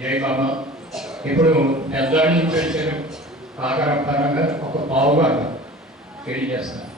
జై బాబా ఇప్పుడు పెద్దవాడి నుంచి వచ్చిన ఆకార పరంగా ఒక పావుగా తెలియజేస్తాను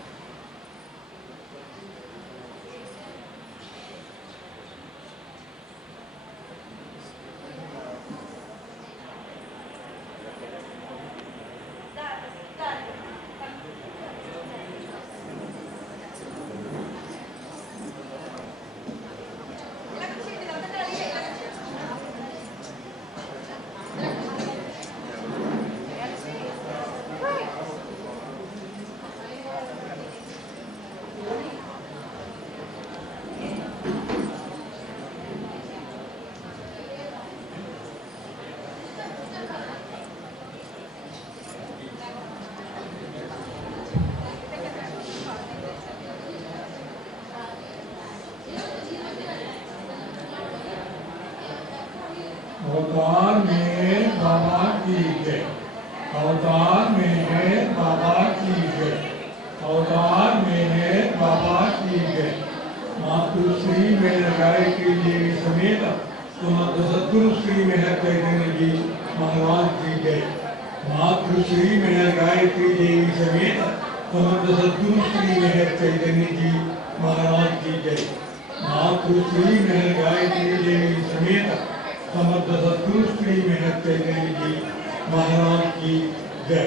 जय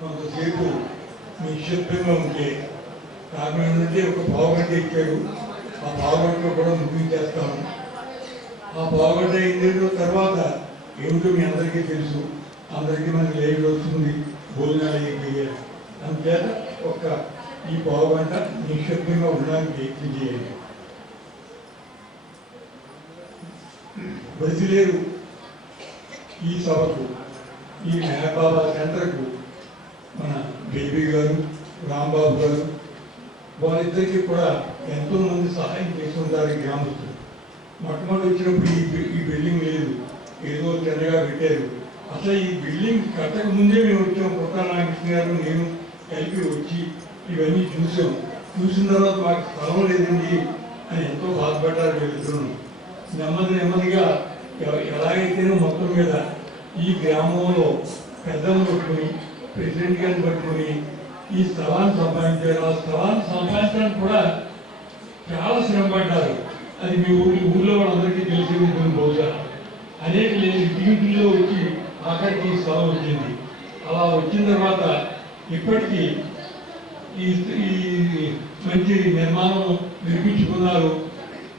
కొంతసేపు నిశ్శబ్దంగా ఉంటే కారణం నుండి ఒక పావుగంట ఇచ్చారు. ఆ పావుగంటలో కూడా ముగించేస్తాను ఆ పావుగంట అయిన తర్వాత ఏమిటో మీ అందరికీ తెలుసు. అందరికీ మనకి లేట్ వస్తుంది. భోజనాలు అయిపోయారు అంతేత ఒక ఈ పావుగంట నిశ్శబ్దంగా ఉండడానికి ప్రయత్నం చేయండి బదిలేరు ఈ సభకు ఈ మేనబాబా సెంటర్కు మన బేబీ గారు రాంబాబు గారు వారిద్దరికీ కూడా ఎంతో మంది సహాయం చేస్తుంటారు గ్రామస్తులు. మొట్టమొదటి వచ్చినప్పుడు ఈ ఈ బిల్డింగ్ లేదు. ఏదో చిన్నగా పెట్టారు. అసలు ఈ బిల్డింగ్ కట్టక ముందే మేము వచ్చాం పుట్ట నాగకృష్ణ గారు నేను కలిపి వచ్చి ఇవన్నీ చూసాం. చూసిన తర్వాత మాకు స్థలం లేదండి అని ఎంతో బాధపడ్డారు వీళ్ళిద్దరు. నెమ్మది నెమ్మదిగా ఎలాగైతేనే మొత్తం మీద ఈ గ్రామంలో పెద్దలు పట్టుకుని ప్రెసిడెంట్ గారిని పట్టుకుని ఈ స్థలాన్ని సంపాదించారు. ఆ స్థలాన్ని సంపాదించడానికి కూడా చాలా శ్రమ పడ్డారు. అది మీ ఊరి ఊళ్ళో వాళ్ళందరికీ తెలిసి ఉంటుంది బహుశా. అనేక టీవీలో వచ్చి ఆఖరికి ఈ స్థలం వచ్చింది. అలా వచ్చిన తర్వాత ఇప్పటికీ ఈ ఈ మంచి నిర్మాణం నిర్మించుకున్నారు.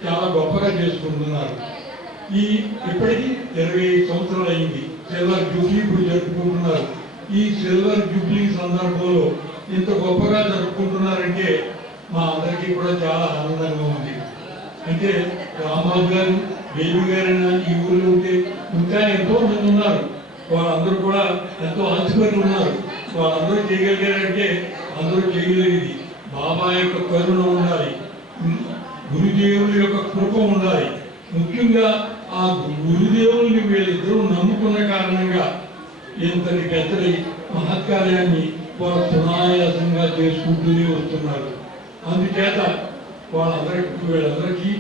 చాలా గొప్పగా చేసుకుంటున్నారు. ఈ ఇప్పటికీ ఇరవై సంవత్సరాలు అయింది. సిల్వర్ జూబ్లీ ఇప్పుడు జరుపుకుంటున్నారు. ఈ సిల్వర్ జూబ్లీ సందర్భంలో ఇంత గొప్పగా జరుపుకుంటున్నారంటే మా అందరికీ కూడా చాలా ఆనందంగా ఉంది. అంటే రాంబాబు గారు బేబీ గారైనా ఈ ఊళ్ళో ఉంటే ఇంకా ఎంతో మంది ఉన్నారు. వాళ్ళందరూ కూడా ఎంతో ఆశపడి ఉన్నారు. వాళ్ళందరూ చేయగలిగారంటే అందరూ చేయలేనిది. బాబా యొక్క కరుణ ఉండాలి. గురుదేవుని యొక్క కృప ఉండాలి. ముఖ్యంగా ఆ గురుదేవుని వీళ్ళిద్దరూ నమ్ముకున్న కారణంగా ఇంతటి పెద్దది మహత్కార్యాన్ని వారు సునాయాసంగా చేసుకుంటూనే వస్తున్నారు. అందుచేత వాళ్ళందరికీ వీళ్ళందరికీ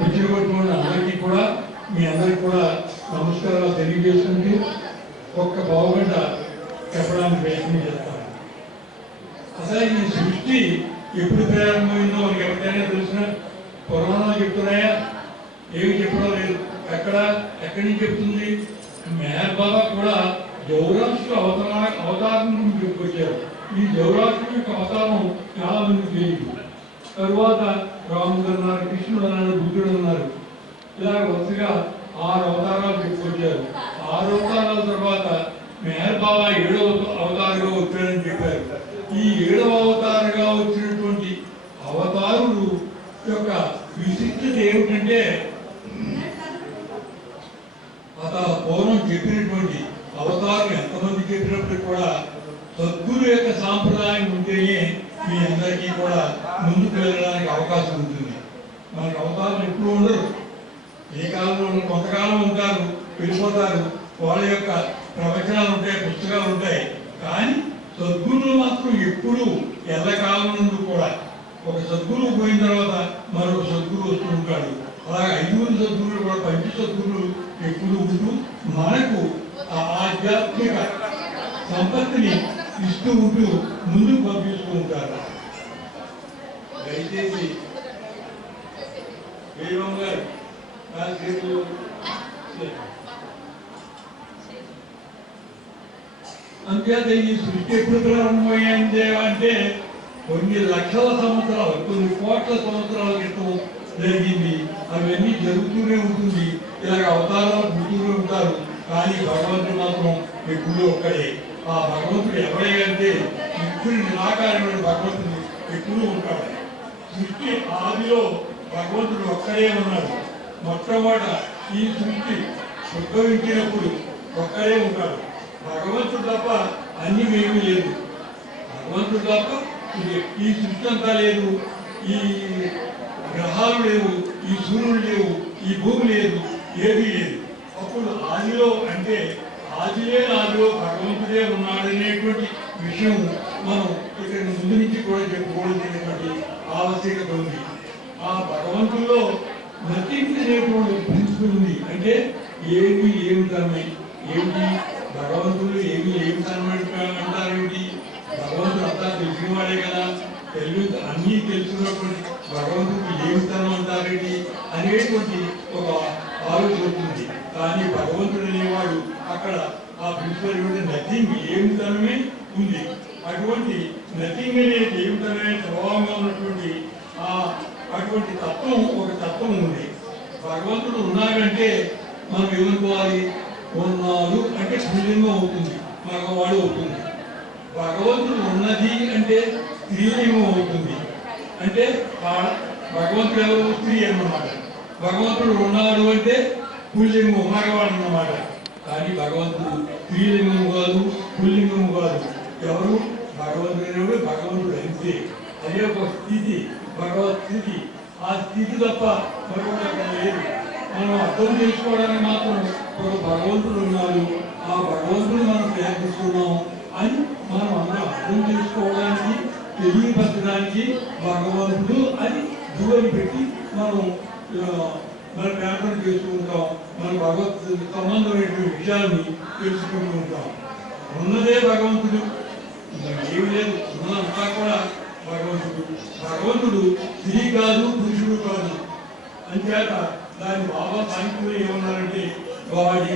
వచ్చినటువంటి అందరికీ కూడా మీ అందరికీ కూడా నమస్కారాలు తెలియజేసుకుంటూ ఒక్క బావుగంట చెప్పడానికి ప్రయత్నం చేస్తాను. అసలు ఈ సృష్టి ఎప్పుడు ప్రారంభమైందో మనకి ఎవరికైనా తెలిసిన పురాణాలు చెప్తున్నాయా? ఏమి చెప్పడం లేదు. ఎక్కడ? ఎక్కడి నుంచి చెప్తుంది? మెహర్ బాబా కూడా జౌరాష్ట్ర అవతార అవతారం గురించి చెప్పుకొచ్చారు. ఈ జౌరాష్ట్రం యొక్క అవతారం చాలా మంది తెలియదు. తరువాత రాముడు అన్నారు కృష్ణుడు అన్నారు బుద్ధుడు అన్నారు. ఇలా వరుసగా ఆరు అవతారాలు చెప్పుకొచ్చారు. ఆరు అవతారాల తర్వాత మెహర్ బాబా ఏడో అవతారంగా వచ్చారని చెప్పారు. ఈ ఏడవ అవతారంగా వచ్చినటువంటి అవతారుడు యొక్క విశిష్టత ఏమిటంటే అత పౌరం చెప్పినటువంటి అవతారం ఎంతమంది చెప్పినప్పటికీ కూడా సద్గురు యొక్క సాంప్రదాయం ఉంటేనే మీ అందరికీ కూడా ముందుకు వెళ్ళడానికి అవకాశం ఉంటుంది. మనకు అవతారం ఎప్పుడు ఉండరు. ఏ కాలంలో కొంతకాలం ఉంటారు వెళ్ళిపోతారు. వాళ్ళ యొక్క ప్రవచనాలు ఉంటాయి పుస్తకాలు ఉంటాయి. కానీ సద్గురులు మాత్రం ఎప్పుడు ఎల్లకాలం నుండి కూడా. ఒక సద్గురువు పోయిన తర్వాత మరొక సద్గురు వస్తూ ఉంటాడు. అలాగే ఐదుగురు సద్గురులు కూడా పంచి సద్గురులు ఎప్పుడు ఉంటూ మనకు ఆ ఆధ్యాత్మిక సంపత్తిని ఇస్తూ ఉంటూ ముందుకు పంపిస్తూ ఉంటారు. దయచేసి గారు అంతేత ఈ సృష్టి ఎప్పుడు ప్రారంభమైంది అంటే కొన్ని లక్షల సంవత్సరాలు కొన్ని కోట్ల సంవత్సరాల క్రితం జరిగింది. అవన్నీ జరుగుతూనే ఉంటుంది. ఇలాగ అవతారాలు పుడుతూనే ఉంటారు. కానీ భగవంతుడు మాత్రం ఎప్పుడూ ఒక్కడే. ఆ భగవంతుడు ఎవడే అంటే ఇప్పుడు నిరాకారమైన భగవంతుడు ఎప్పుడూ ఉంటాడు. సృష్టి ఆదిలో భగవంతుడు ఒక్కడే ఉన్నాడు. మొట్టమొదట ఈ సృష్టి ఉద్భవించినప్పుడు ఒక్కడే ఉంటాడు. భగవంతుడు తప్ప అన్ని ఏమీ లేదు. భగవంతుడు తప్ప ఈ సృష్టి అంతా లేదు. ఈ గ్రహాలు లేవు ఈ సూర్యుడు లేవు ఈ భూమి లేదు ఏది లేదు. అప్పుడు ఆదిలో అంటే ఆదిలే ఆదిలో భగవంతుడే ఉన్నాడనేటువంటి విషయం మనం ఇక్కడ ముందు నుంచి కూడా చెప్పుకోవాల్సినటువంటి ఆవశ్యకత ఉంది ఆ భగవంతుల్లో నథింగ్ ప్రిన్సిపల్ ఉంది. అంటే ఏమి ఏమి తనమే ఏమిటి? భగవంతుడు ఏమి ఏమి తనమని భగవంతుడు అంతా తెలిసినవాడే కదా. తెలుగు అన్నీ తెలుసుకున్నటువంటి భగవంతుడికి ఏమి తనం అంటారేంటి అనేటువంటి ఒక ఆలోచన ఉంటుంది కానీ భగవంతుడు అనేవాడు అక్కడ ఆ ప్రిన్సిపల్ నథింగ్ ఏమి తనమే ఉంది. అటువంటి నథింగ్ అనేది ఏమి స్వభావంగా ఉన్నటువంటి ఆ అటువంటి తత్వం ఒక తత్వం ఉంది. భగవంతుడు ఉన్నాడంటే మనం ఏమనుకోవాలి? ఉన్నాడు అంటే స్త్రీలింగం అవుతుంది. మగవాడు అవుతుంది. భగవంతుడు ఉన్నది అంటే స్త్రీలింగం అవుతుంది. అంటే భగవంతుడు ఎవరు? స్త్రీ అన్నమాట. భగవంతుడు ఉన్నాడు అంటే పుల్లింగం మగవాడు అన్నమాట. కానీ భగవంతుడు స్త్రీలింగం కాదు పుల్లింగం కాదు. ఎవరు? భగవంతుడు భగవంతుడు అంతే. అదే ఒక స్థితి భగవత్ స్థితి. ఆ స్థితి తప్ప మరొకటి లేదు. మనం అర్థం చేసుకోవడానికి మాత్రం ఒక భగవంతుడు ఉన్నాడు. ఆ భగవంతుడు మనం ప్రయత్నిస్తున్నాం అని మనం అందరం అర్థం చేసుకోవడానికి తెలియపరచడానికి భగవంతుడు అని దూరం పెట్టి మనం మన ప్రార్థన చేసుకుంటాం మన భగవత్ సంబంధమైనటువంటి విషయాన్ని తెలుసుకుంటూ ఉంటాం. ఉన్నదే భగవంతుడు. ఏమి లేదు. ఉన్నదంతా కూడా భగవంతుడు. భగవంతుడు స్త్రీ కాదు పురుషుడు కాదు. అంచేత దాని బాబా సాంఖ్యులు ఏమన్నారంటే God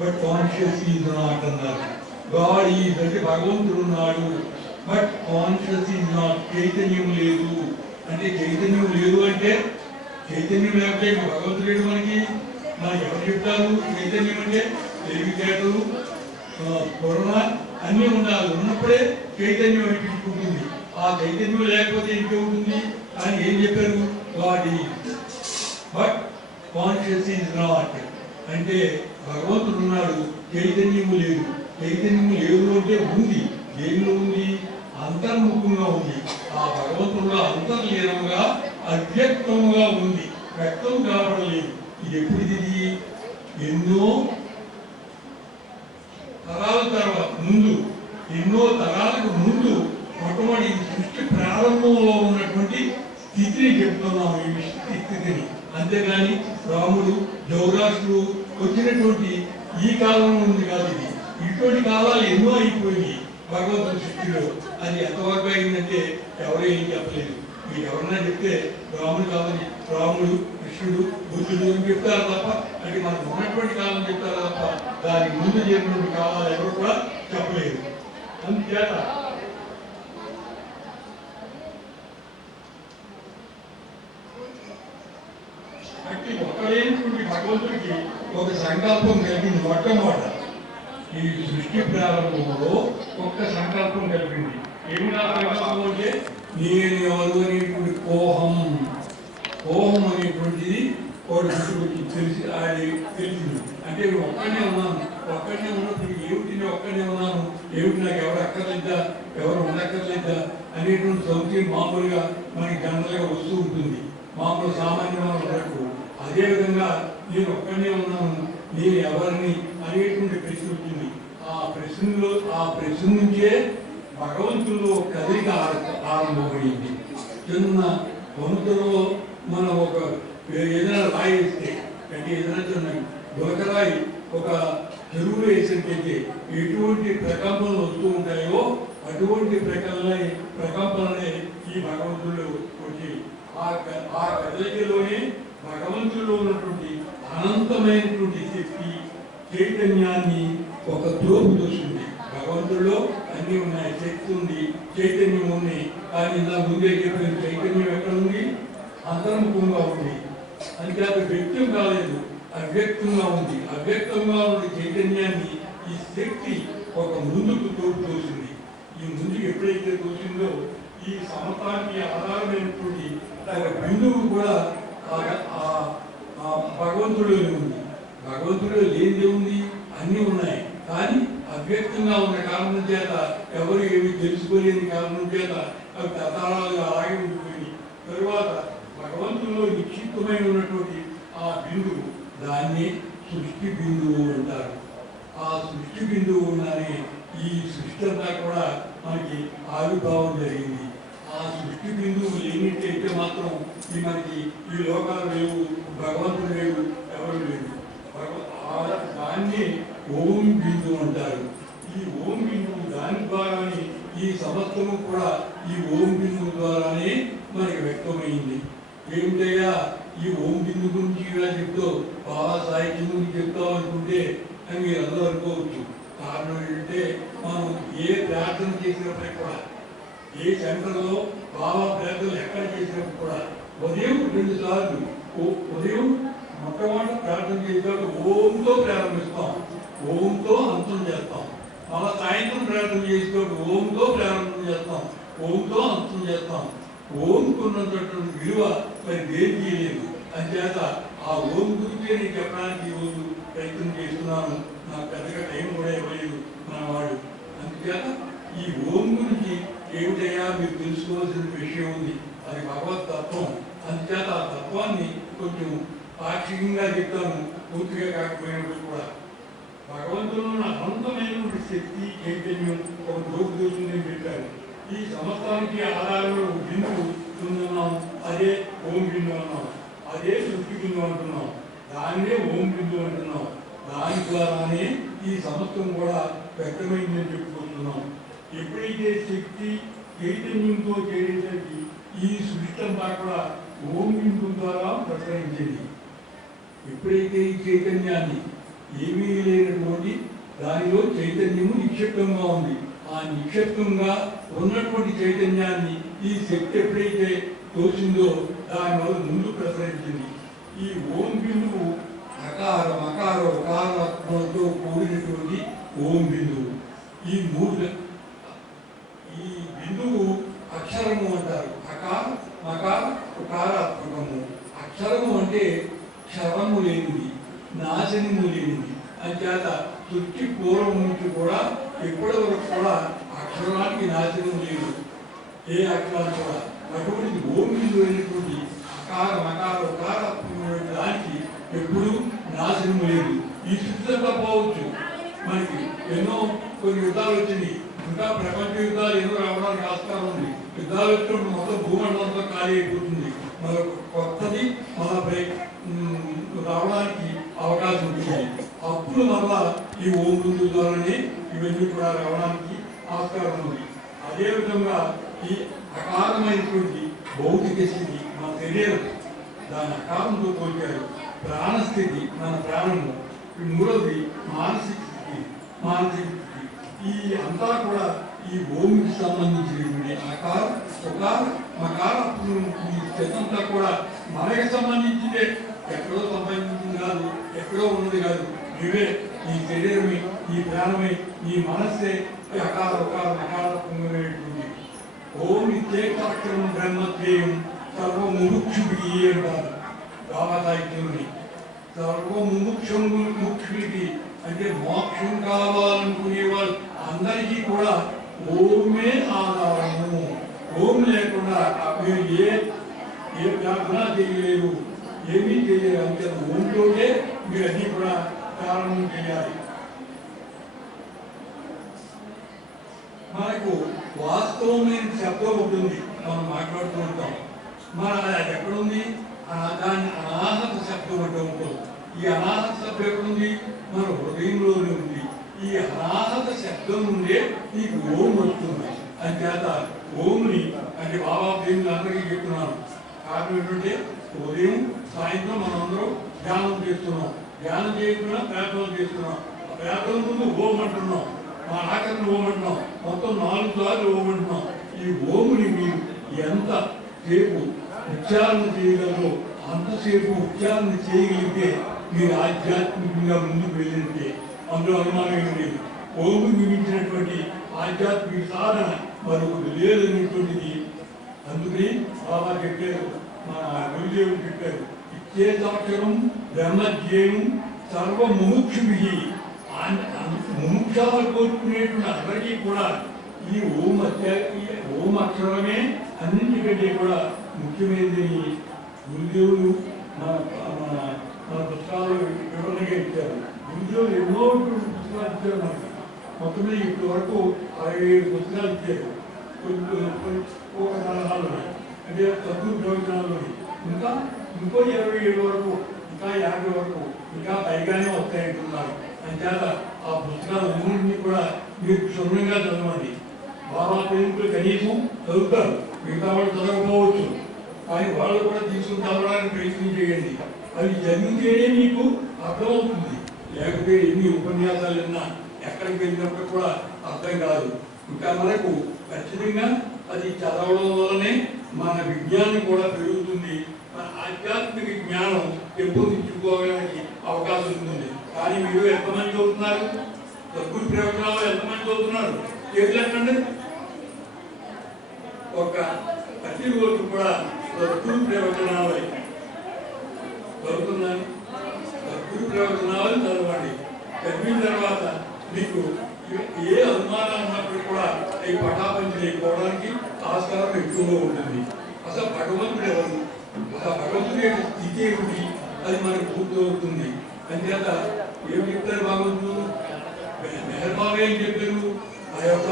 but conscious is not అన్నారు గాడ్ ఈజ్ అంటే భగవంతుడు ఉన్నాడు బట్ కాన్షియస్ ఈజ్ నాట్ చైతన్యం లేదు. అంటే చైతన్యం లేదు అంటే చైతన్యం లేకపోతే ఇంకా భగవంతుడు లేడు మనకి. మనకి ఎవరు చెప్తారు? చైతన్యం అంటే తెలివితేటలు ఆ, కరోనా అన్నీ ఉండాలి. ఉన్నప్పుడే చైతన్యం అనిపించుకుంటుంది ఆ చైతన్యం లేకపోతే ఇంకేముంటుంది? అని ఏం చెప్పారు? Body but conscious is not అంటే భగవంతుడు ఉన్నాడు చైతన్యము లేదు. చైతన్యము లేవులో అంటే ఉంది. దేనిలో ఉంది? అంతర్ముఖంగా ఉంది. ఆ భగవంతుడు అంతర్లీనంగా అవ్యక్తముగా ఉంది. వ్యక్తం కావడలేదు ఇది ఎప్పుడు ఎన్నో తరాల తర్వాత ముందు ఎన్నో తరాలకు ముందు మొట్టమొదటి సృష్టి ప్రారంభంలో ఉన్నటువంటి స్థితిని చెప్తున్నాం ఈ స్థితిని అంతేగాని రాముడు జౌరాష్ట్రుడు వచ్చినటువంటి ఈ కాలం ఉంది కాదు ఇది. ఇటువంటి కాలాలు ఎన్నో అయిపోయినాయి భగవంతుడి సృష్టిలో. అది ఎంతవరకు అయిందంటే ఎవరు ఏం చెప్పలేదు. మీరు ఎవరన్నా చెప్తే రాముడు కాదని రాముడు కృష్ణుడు బుద్ధుడు అని చెప్తారు తప్ప అంటే మనకు ఉన్నటువంటి కాలం చెప్తారు తప్ప దానికి ముందు జరిగినటువంటి కాలాలు ఎవరు కూడా చెప్పలేదు. అందుచేత ప్రతి ఒక్కలేనటువంటి భగవంతుడికి ఒక సంకల్పం కలిగింది మొట్టమొదట. ఈ సృష్టి ప్రారంభంలో ఒక్క సంకల్పం కలిగింది. ఏమి సంకల్పం అంటే? నేను ఎవరు అనేటువంటి కోహం. కోహం అనేటువంటిది వాడు గుర్తుకొచ్చి తెలిసి అది తెలిసింది. అంటే నేను ఒక్కనే ఉన్నాను. ఒక్కనే ఉన్నప్పుడు ఏమిటి నేను ఒక్కనే ఉన్నాను? ఏమిటి నాకు ఎవరు అక్కర్లేదా? ఎవరు ఉండక్కర్లేదా? అనేటువంటి సంశయం మామూలుగా మనకి జనరల్గా వస్తూ ఉంటుంది. మామూలు సామాన్యమైన వరకు అదేవిధంగా నేను ఒక్కనే ఉన్నాను నేను ఎవరిని అనేటువంటి ప్రశ్న వచ్చింది. ఆ ప్రశ్నలో ఆ ప్రశ్న నుంచే భగవంతుల్లో కదలిక ఆర- ఆరంభమైంది. చిన్న వంతులో మనం ఒక ఏదైనా రాయి వేస్తే అంటే ఏదైనా చిన్న దొరకరాయి ఒక చెరువులో వేసినట్టయితే ఎటువంటి ప్రకంపనలు వస్తూ ఉంటాయో అటువంటి ప్రకంపన ప్రకంపనలే ఈ భగవంతుడు ఆ ఆ కదలికలోనే భగవంతుడిలో ఉన్నటువంటి అనంతమైనటువంటి శక్తి చైతన్యాన్ని ఒక త్రోపు దోస్తుంది భగవంతుడిలో అన్ని ఉన్నాయి. శక్తి ఉంది చైతన్యం ఉంది. కానీ ఇలా ముందే చెప్పిన చైతన్యం ఎక్కడ ఉంది? అంతర్ముఖంగా ఉంది. అంతేత వ్యక్తం కాలేదు. అవ్యక్తంగా ఉంది. అవ్యక్తంగా ఉన్న చైతన్యాన్ని ఈ శక్తి ఒక ముందుకు తోపు తోసింది ఈ ముందుకు ఎప్పుడైతే తోచిందో ఈ సమతానికి ఆధారమైనటువంటి బిందువు కూడా ఆ- ఆ- ఉంది లేనిదే ఉంది అన్నీ ఉన్నాయి. కానీ అవ్యక్తంగా ఉన్న కారణం చేత ఎవరు ఏమి తెలుసుకోలేని కారణం చేత అవి తతారాలుగా అలాగే ఉండిపోయి తరువాత భగవంతుల్లో నిక్షిప్తమై ఉన్నటువంటి ఆ బిందువు దాన్ని సృష్టి బిందువు అంటారు. ఆ సృష్టి బిందువు ఉన్నది ఈ సృష్టి అంతా కూడా మనకి ఆవిర్భావం జరిగింది. ఆ సృష్టి బిందువు లేనిట్టయితే మాత్రం ఈ మనకి ఈ లోకాలు లేవు భగవంతుడు లేవు ఎవరు లేవు భగవ- దాన్ని ఓం బిందువు అంటారు ఈ ఓం బిందువు దాని ద్వారానే ఈ సమస్తము కూడా ఈ ఓం బిందువు ద్వారానే మనకి వ్యక్తమైంది ఏమిటయ్యా? ఈ ఓం బిందు గురించి ఇలా చెప్తూ బాబా సాహిత్యం గురించి చెప్తాం అనుకుంటే అని మీరు అందరూ అనుకోవచ్చు కారణం ఏంటంటే మనం ఏ ప్రార్థన చేసినప్పటికీ కూడా ఏ సెంటర్లో బాబా ప్రార్థనలు ఎక్కడ చేసినప్పుడు కూడా ఉదయం రెండు సార్లు ఓ- ఉదయం మొట్టమొదటి ప్రార్థన చేసినప్పుడు ఓంతో ప్రారంభిస్తాం. ఓంతో అంతం చేస్తాం. మళ్ళా సాయంత్రం ప్రార్థన చేసినప్పుడు ఓంతో ప్రారంభం చేస్తాం. ఓంతో అంతం చేస్తాం. ఓంకున్నటువంటి విలువ మరి దేనికి లేదు అంచేత ఆ ఓం గురించి నేను చెప్పడానికి ఈరోజు ప్రయత్నం చేస్తున్నాను. నాకు పెద్దగా టైం కూడా ఇవ్వలేదు మనవాడు అందుచేత ఈ ఓం గురించి ఏమిటయ్యా? మీరు తెలుసుకోవాల్సిన విషయం ఉంది. అది భగవత్ తత్వం అందుచేత ఆ తత్వాన్ని కొంచెం పాక్షికంగా చెప్తాను. పూర్తిగా కాకపోయినప్పుడు కూడా. భగవంతుడు అనంతమైనటువంటి శక్తి చైతన్యం ఒక దోపుదోషుని పెట్టారు ఈ సమస్తానికి ఆధారంలో ఒక బిందువు అదే ఓం బిందు అన్నాం అదే సృష్టి బిందు అంటున్నాం. దాన్నే ఓం బిందు అంటున్నాం. దాని ద్వారానే ఈ సమస్తం కూడా వ్యక్తమైందని చెప్పుకుంటున్నాం. ఎప్పుడైతే శక్తి చైతన్యంతో చేరేసరికి ఈ సృష్టి కూడా ఓం ద్వారా ప్రసరించింది. ఎప్పుడైతే ఈ చైతన్యాన్ని ఏమీ లేనటువంటి దానిలో చైతన్యము నిక్షిప్తంగా ఉంది. ఆ నిక్షిప్తంగా ఉన్నటువంటి చైతన్యాన్ని ఈ శక్తి ఎప్పుడైతే తోచిందో దానివల్ల ముందు ప్రసరించింది. ఈ ఓం బిందువు అకార మకార ఉకారతో కూడినటువంటి ఓం బిందువు ఈ మూడు ఈ బిందువు అక్షరము అంటారు అకార మకార ఉకారాత్మకము అక్షరము అంటే క్షరము లేనిది ఆశని మూలింది. అంచేత తృప్తి పూర్వం నుంచి కూడా ఇప్పటి వరకు కూడా అక్షరానికి నాశనం లేదు ఏ అక్షరాలు కూడా. అటువంటి భూమి మీద అయినటువంటి అకార మకార ఉకారాత్మకమైన దానికి ఎప్పుడూ నాశనం లేదు ఈ సృష్టి పోవచ్చు. మనకి ఎన్నో కొన్ని యుద్ధాలు వచ్చినాయి. ఇంకా ప్రపంచ యుద్ధాలు ఎన్నో రావడానికి ఆస్కారం ఉంది. యుద్ధాలు వచ్చినప్పుడు మొత్తం భూమండలంతో ఖాళీ అయిపోతుంది. మన కొత్తది మన రావడానికి అవకాశం ఉంటుంది. అప్పుడు మళ్ళా ఈ ఓం ముందు ద్వారానే ఇవన్నీ కూడా రావడానికి ఆస్కారం ఉంది. అదేవిధంగా ఈ అకారమైనటువంటి భౌతిక స్థితి మన శరీరం దాని అకారంతో పోల్చారు. ప్రాణస్థితి మన ప్రాణము మూడవది మానసిక స్థితి మానసిక స్థితి. ఈ అంతా కూడా ఈ భూమికి సంబంధించినటువంటి ఆకార ఉకార మకార ఈ కూడా మనకి సంబంధించిందే. ఎక్కడో సంబంధించింది కాదు ఎక్కడో ఉన్నది కాదు. ఇవే ఈ శరీరమే ఈ ప్రాణమే ఈ మనస్సే అకాల అకార ఉకార నకారత్మకమైనటువంటి ఓం నిత్యేకాక్షరం బ్రహ్మత్వేయం సర్వ ముముక్షుడికి అంటారు. బాబా సాహిత్యంని సర్వ ముముక్షం ముక్షుడికి అంటే మోక్షం కావాలనుకునే వాళ్ళు అందరికీ కూడా ఓమే ఆధారము. ఓం లేకుండా మీరు ఏ ఏ ప్రార్థన చేయలేరు. ఏమీ చేయలేరు అంతే ఒంట్లోనే మీరు అన్ని కూడా కారణం చేయాలి. మనకు వాస్తవమైన శబ్దం ఉంటుంది. మనం మాట్లాడుతూ ఉంటాం. మన అది ఎక్కడుంది? దాని అనాహత శబ్దం అంటే ఉంటుంది. ఈ అనాహత శబ్దం ఎక్కడుంది? మన హృదయంలోనే ఉంది. ఈ అనాహత శబ్దం నుండే నీకు ఓం వస్తుంది. అంచేత ఓంని అంటే బాబా దేవుని అందరికీ చెప్తున్నాను. కారణం ఏంటంటే ఉదయం సాయంత్రం మనం అందరం ధ్యానం చేస్తున్నాం. ధ్యానం చేయకుండా ప్రార్థన చేస్తున్నాం ఆ ప్రార్థన ముందు ఓం అంటున్నాం మా ఆఖరిని ఓం అంటున్నాం మొత్తం నాలుగు సార్లు ఓం అంటున్నాం ఈ ఓముని మీరు ఎంత సేపు ఉచ్చారణ చేయగలరో అంతసేపు ఉచ్చారణ చేయగలిగితే మీరు ఆధ్యాత్మికంగా ముందుకు వెళ్ళినట్టే. అందులో అనుమానం లేదు. ఓము మించినటువంటి ఆధ్యాత్మిక సాధన మరొకటి లేదనేటువంటిది. అందుకని బాబా చెప్పారు. మన గురుదేవుడు చెప్పారు ఇచ్చే బ్రహ్మజ్ఞేయం సర్వ ముముక్షుడికి ముముక్షాలు కోరుకునేటువంటి అందరికీ కూడా ఈ ఓం అత్య ఓం అక్షరమే అన్నింటికంటే కూడా ముఖ్యమైనది గురుదేవులు మన మన పుస్తకాలు వివరణగా ఇచ్చారు గురుదేవులు ఎన్నో పుస్తకాలు ఇచ్చారు మనకి మొత్తం మీద ఇప్పటి వరకు అరవై ఏడు పుస్తకాలు ఇచ్చారు కొన్ని- ఒక సలహాలు అంటే తక్కువ ప్రయోజనాలు ఇంకా ఇంకో ఇరవై ఏడు వరకు ఇంకా యాభై వరకు ఇంకా పైగానే వస్తాయంటున్నారు అంచేత ఆ పుస్తకాలు అన్నింటినీ కూడా మీరు క్షుణ్ణంగా చదవండి. బాబా ప్రేమికులు కనీసం చదువుతారు. మిగతా వాళ్ళు చదవకపోవచ్చు. కానీ వాళ్ళు కూడా తీసుకుని చదవడానికి ప్రయత్నం చేయండి. అది చదివితేనే మీకు అర్థమవుతుంది. లేకపోతే ఎన్ని ఉపన్యాసాలు విన్నా ఎక్కడికి వెళ్ళినప్పుడు కూడా అర్థం కాదు. ఇంకా మనకు ఖచ్చితంగా అది చదవడం వల్లనే మన విజ్ఞానం కూడా పెరుగుతుంది. మన ఆధ్యాత్మిక జ్ఞానం పెంపొందించుకోవడానికి అవకాశం ఉంటుంది. కానీ మీరు ఎంతమంది చదువుతున్నారు? తక్కువ ప్రయోజనాలు ఎంతమంది చదువుతున్నారు? చేతులంటే ఒక ప్రతి ఒక్కరు కూడా తక్కువ ప్రయోజనాలు చదువుతున్నాను తక్కువ ప్రయోజనాలు చదవండి. చదివిన తర్వాత మీకు ఏ- అనుమానం ఉన్నప్పుడు కూడా ఈ పటాపం చేయకపోవడానికి ఆస్కారం ఎక్కువగా ఉంటుంది. అసలు భగవంతుడు ఎవరు? అసలు భగవంతుడి యొక్క స్థితి ఏమిటి? అది మనకు పూర్తవుతుంది అంచేత ఏం చెప్తారు భగవంతుడు? మెహర్బాబు ఏం చెప్పారు. ఆ యొక్క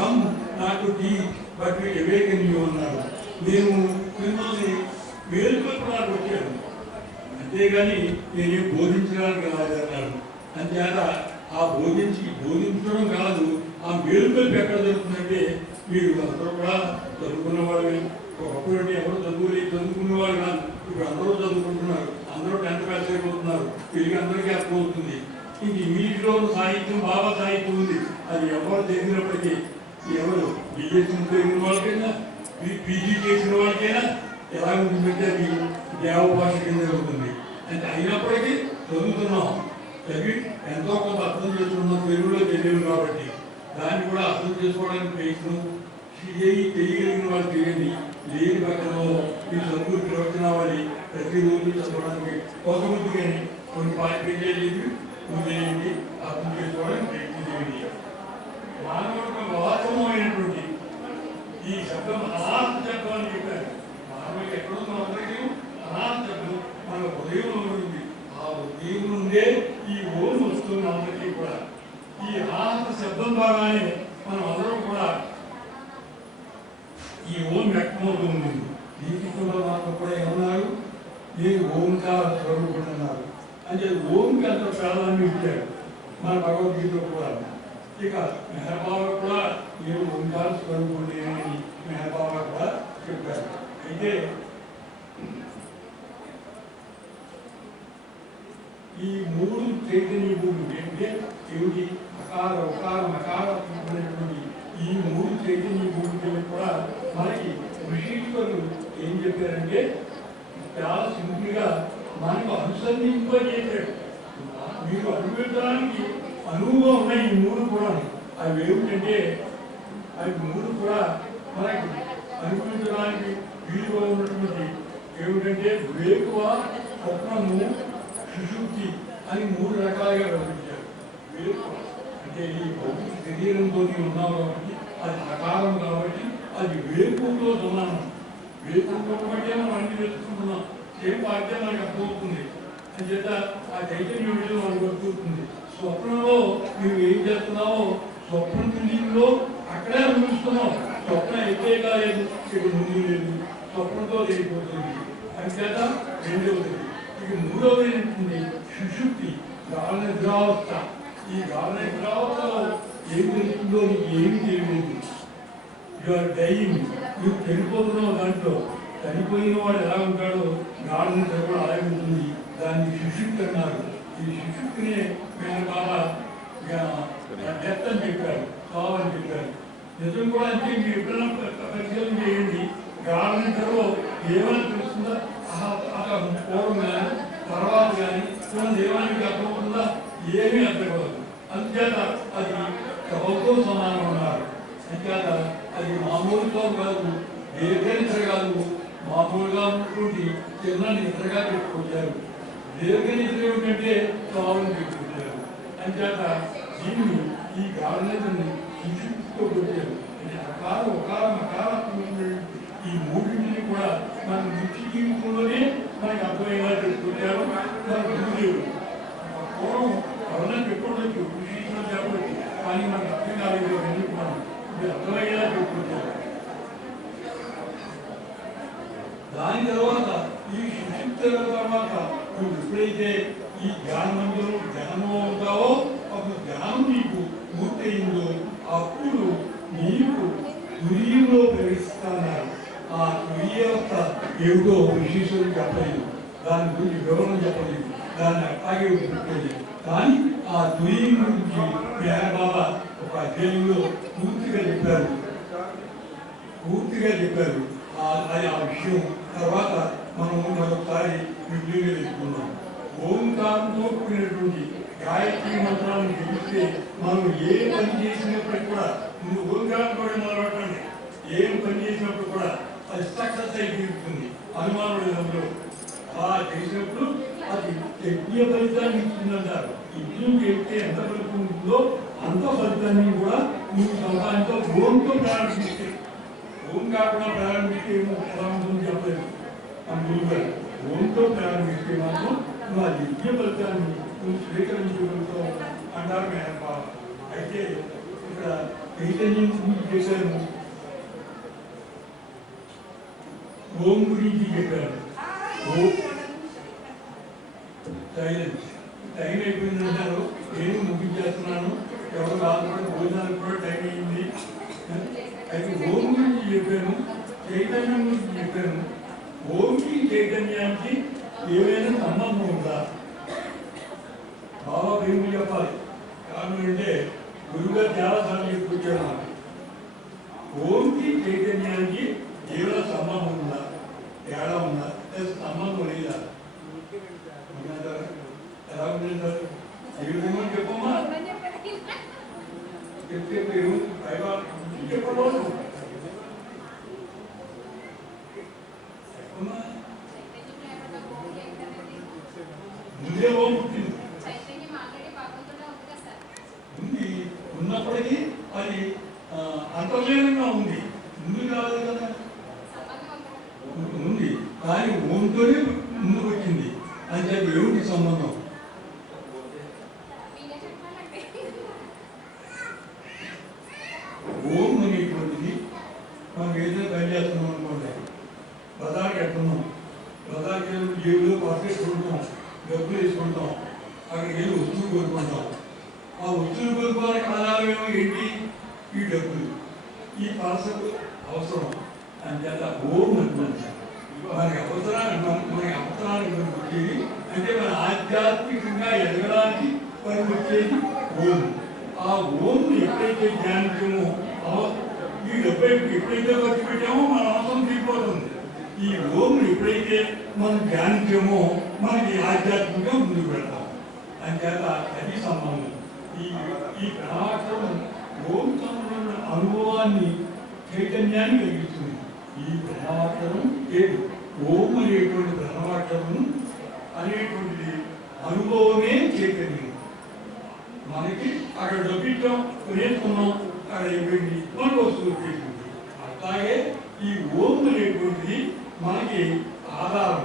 నాకు టీ బట్ వివేకనీయం అన్నారు. నేను మిమ్మల్ని మేలుకొల్పడానికి వచ్చాను. అంతేగాని నేనేం బోధించడానికి రాదన్నారు అంచేత ఆ బోధించి బోధించడం కాదు ఆ మేలుకొల్పి ఎక్కడ జరుగుతుందంటే మీరు అందరూ కూడా చదువుకున్న వాళ్ళే ఒకప్పుడు అంటే ఎవరు చదువులే చదువుకున్న వాళ్ళు కాదు. ఇప్పుడు అందరూ చదువుకుంటున్నారు. అందరూ టెన్త్ పాస్ అయిపోతున్నారు తెలుగు అందరికీ అర్థమవుతుంది ఇంక ఇంగ్లీష్లో ఉన్న సాహిత్యం బాబా సాహిత్యం ఉంది. అది ఎవరు తెలిసినప్పటికీ ఎవరు బిఎస్సీ తెలిసిన వాళ్ళకైనా పీజీ చేసిన వాళ్ళకైనా ఎలా ఉంటుందంటే అది దేవభాష కింద ఉంటుంది అంటే అయినప్పటికీ చదువుతున్నాం. తగ్గి ఎంతో కొంత అర్థం చేసుకున్నాం తెలుగులో తెలియదు కాబట్టి దాన్ని కూడా అర్థం చేసుకోవడానికి ప్రయత్నం. చేయి చేయగలిగిన వాళ్ళు చేయండి లేని పక్కన ఈ చదువు ప్రవచనావళి ప్రతిరోజు చదవడానికి ఒక ముందు కానీ కొన్ని పాయింట్ పేజీలు ఉదయండి అర్థం చేసుకోవడానికి ప్రయత్నం చేయండి. మానవుడికి వాస్తవమైనటువంటి ఈ శబ్దం అలా చెప్పాలని చెప్పారు మానవుడికి ఎక్కడుందో అందరికీ అనాథ శబ్దం మన హృదయంలో ఉంది ఆ హృదయం నుండే ఈ ఓం వస్తుంది అందరికీ కూడా ఈ అనాథ శబ్దం ద్వారానే మనం అందరం కూడా ఈ ఓం వ్యక్తమవుతుంది దీపికంలో మాత్రం కూడా ఏమన్నారు నేను ఓంకార స్వరూపుడు అన్నారు అంటే ఓంకి అంత ప్రాధాన్యం ఇచ్చాడు మన భగవద్గీతలో కూడా ఇక మెహబాబా కూడా నేను ఓంకార స్వరూపుడు అని మెహబాబా కూడా చెప్పారు అయితే ఈ మూడు చైతన్య భూములు ఏంటంటే ఏమిటి అకార ఉకార మకార అనేటువంటి ఈ మూడు చైతన్య భూమికలు కూడా మనకి ఋషీశ్వరులు ఏం చెప్పారంటే చాలా సింపుల్గా మనకు అనుసంధింపజేశాడు మీరు అనుభవించడానికి అనువుగా ఉన్నాయి ఈ మూడు కూడా అవి ఏమిటంటే అవి మూడు కూడా మనకి అనుభవించడానికి వీలుగా ఉన్నటువంటి ఏమిటంటే వేకువ స్వప్నము సుశుక్తి అని మూడు రకాలుగా విభజించారు. వేకువ అంటే ఈ భౌతిక శరీరంతో ఉన్నాం కాబట్టి అది అకారం కాబట్టి అది వేకువతో సమానం. వేకువతో బట్టే మనం అన్ని తెలుసుకుంటున్నాం. ఏం వాక్యం మనకు అర్థమవుతుంది అని ఆ చైతన్య విషయం మనకు అర్థమవుతుంది స్వప్నంలో నువ్వు ఏం చేస్తున్నావో స్వప్న తుల్యంలో అక్కడే అనుభవిస్తున్నావు స్వప్నం అయితే కాలేదు. ఇక ముందు లేదు. స్వప్నంతో లేకపోతుంది అంచేత రెండవది ఇక మూడవది ఏంటంటే సుశుక్తి గాఢ నిద్రావస్థ ఈ గాఢ నిద్రావస్థలో ఏం జరుగుతుందో నీకు ఏమి తెలియలేదు యువర్ డైయింగ్ నువ్వు చనిపోతున్నావు దాంట్లో చనిపోయిన వాడు ఎలా ఉంటాడో గాఢ నిద్ర కూడా అలాగే ఉంటుంది. దాన్ని సుషుప్తి అన్నారు. ఈ శిక్షిక్తిని మేము బాగా డెత్ అని చెప్పారు కావాలని చెప్పారు. నిజం కూడా అంటే మీరు ఎప్పుడైనా పరిశీలన చేయండి. గాఢ నిద్రలో ఏమైనా తెలుస్తుందా? పూర్వం కానీ తర్వాత కానీ మన దేవానికి అర్థమవుతుందా? ఏమీ అర్థం కాదు అంతేత అది కవలతో సమానం ఉన్నారు అంతేత అది మామూలుతో కాదు దీర్ఘ కాదు మామూలుగా ఉన్నటువంటి చిన్న నిద్రగా పెట్టుకుంటారు. దీర్ఘ నిద్ర ఏమిటంటే కావాలని పెట్టుకుంటారు. అంచేత దీన్ని ఈ గాలిని నిద్రని అకాల ఒకాల మకాల ఈ మూడింటిని కూడా మన నిత్య జీవితంలోనే మనకి అర్థమయ్యేలా పెట్టుకుంటారు. మన గురుదేవుడు. పూర్వం ఎవరైనా చెప్పవచ్చు విశేషంగా చెప్పవచ్చు కానీ మనకు అర్థం కాలేదు. ఇవన్నీ కూడా అర్థమయ్యేలా పెట్టుకుంటారు. దాని తర్వాత ఈ సుశిక్తుల తర్వాత నువ్వు ఎప్పుడైతే ఈ ధ్యానంలో ధ్యానంలో ఉంటావో అప్పుడు ధ్యానం నీకు పూర్తయిందో అప్పుడు నీకు తురియంలో ప్రవేశిస్తున్నారు ఆ తురియవస్థ ఏమిటో విశేషం చెప్పలేదు. దాని గురించి వివరణ చెప్పలేదు. దాన్ని అట్లాగే ఉంటుంది కానీ ఆ తురియం గురించి బాబా ఒక అధ్యాయంలో పూర్తిగా చెప్పారు. పూర్తిగా చెప్పారు. అది ఆ విషయం తర్వాత మనం మరొకసారి రివ్యూగా చెప్పుకున్నాం ఓంకారంతో కూడినటువంటి గాయత్రి మంత్రాలను తెలిస్తే మనం ఏ పని చేసినప్పటికీ కూడా ముందు ఓంకారం కూడా ఏం పని చేసినప్పుడు కూడా అది సక్సెస్ అయి తీరుతుంది అనుమానం అందులో అలా చేసినప్పుడు అది యజ్ఞ ఫలితాన్ని ఇస్తుందంటారు యజ్ఞం చేస్తే ఎంత ఫలితం ఉంటుందో అంత ఫలితాన్ని కూడా నువ్వు సంపాదించో ఓంతో ప్రారంభిస్తే ఓం కాకుండా ప్రారంభిస్తే ఏమో ఎలా ఉంటుందో చెప్పలేదు మన గురువు గారు ఓంతో ప్రారంభిస్తే మాత్రం నువ్వు ఆ యజ్ఞ ఫలితాన్ని నువ్వు స్వీకరించగలుగుతావు అంటారు మేనప్ప అయితే ఇక్కడ చైతన్యం గురించి చేశాను ఓం గురించి చెప్పారు ఓం సైలెన్స్ టైం అయిపోయిందంటారు నేను ముగించేస్తున్నాను ఎవరు బాధపడి భోజనానికి కూడా టైం అయింది అయితే ఓం గురించి చెప్పాను చైతన్యం గురించి చెప్పాను ఓంకి చైతన్యానికి ఏమైనా సంబంధం ఉందా? బాబా ప్రేమ చెప్పాలి. కారణం అంటే గురువుగారు చాలా సార్లు చెప్పుకొచ్చారు నాకు. ఓంకి చైతన్యానికి ఏమైనా సంబంధం ఉందా? తేడా ఉందా? సంబంధం లేదా? ఎలా ఉంది సార్ ఏ విధంగా చెప్పమ్మా చెప్తే మీరు పైగా చెప్పలేదు చెప్పమ్మా ముందే ఓం పుట్టింది ఉంది. ఉన్నప్పటికీ అది అంతర్లీనంగా ఉంది. ముందు కాదు కదా. ఉంది. కానీ ఓంతోనే ముందుకు వచ్చింది. అని చెప్పి ఏమిటి సంబంధం ఓం అనేటువంటిది మనం ఏదైనా పని చేస్తున్నాం అనుకోండి బజార్కి వెళ్తున్నాం బజార్కి వెళ్ళి జేబులో పర్ఫెక్ట్ కొడుతాం డబ్బులు వేసుకుంటాం అక్కడికి వెళ్ళి వస్తువులు కొనుక్కుంటాం ఆ వస్తువులు కొనుక్కోవడానికి ఆధారం ఏమో ఏంటి ఈ డబ్బులు ఈ పర్సకు అవసరం అంచేత ఓం అంటున్నాను మనకి అవసరాన్ని మన- మనకి అవసరానికి మనకు వచ్చేది అంటే మన ఆధ్యాత్మికంగా ఎదగడానికి మనకు వచ్చేది ఓం ఆ ఓం ఎప్పుడైతే ధ్యానించామో అవ- ఈ ఎప్పుడైతే ఖర్చు పెట్టామో మన అవసరం తీరిపోతుంది ఈ ఓం ఎప్పుడైతే మనం ధ్యానించామో మనకి ఆధ్యాత్మికంగా ముందుకు పెడతాం అంచేత అది సంబంధం. ఈ ఈ ప్రణాక్షరం ఓం సంబంధమైన అనుభవాన్ని చైతన్యాన్ని కలిగిస్తుంది. ఈ ప్రణవాక్షరం ఏడు ఓం అనేటువంటి ప్రణవాక్షరం అనేటువంటిది అనుభవమే చైతన్యం. మనకి అక్కడ డబ్బిచ్చాం నేర్చుకున్నాం అక్కడ అయిపోయింది. మనకు వస్తుంది వచ్చేసింది అట్లాగే ఈ ఓం అనేటువంటిది మనకి ఆధారం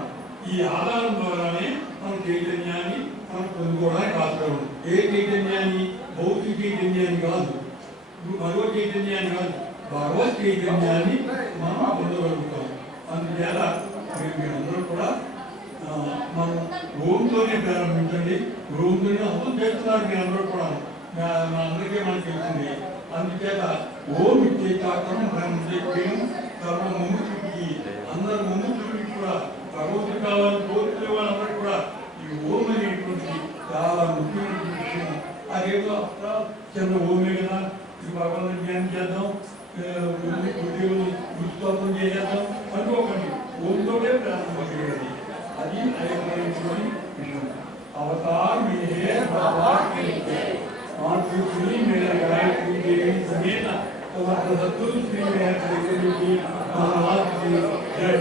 ఈ ఆధారం ద్వారానే మన చైతన్యాన్ని మనం పొందుకోవడానికి ఆస్కారం ఉంది. ఏ చైతన్యాన్ని భౌతిక చైతన్యాన్ని కాదు భగవత్ చైతన్యాన్ని కాదు భగవత్ చైతన్యాన్ని మనం పొందగలుగుతాం అందుచేత మీరు మీరందరూ కూడా ఆ, మనం ఓంతోనే ప్రారంభించండి ఓంతోనే అర్థం చేస్తున్నారు మీరందరూ కూడా మా- మా అందరికీ మనకు తెలిసింది అందుచేత ఓం ఇచ్చే చాకరం బ్రహ్మం సర్వ ముముక్షుడికి అందరు ముముక్షుడికి కూడా భగవద్గీత కావాలని కోరుకునే వాళ్ళందరూ కూడా ఈ ఓం అనేటువంటి చాలా ముఖ్యమైన విషయం అదేదో అక్కడ చిన్న ఓమే కదా ఈ భగవంతుని జ్ఞానం చేద్దాం ఉద్యోగులు గురుస్తోత్రం చేసేద్దాం అనుకోకండి ఓంతోనే ప్రారంభం చేయాలి అది అయ్యటువంటి విషయం అవతార్ మీరే బాబా ఆంటూ శ్రీ మేర గాయత్రి దేవి సమేత సమర్థ సద్గురు శ్రీ మేర గాయత్రి మహారాజ్ జై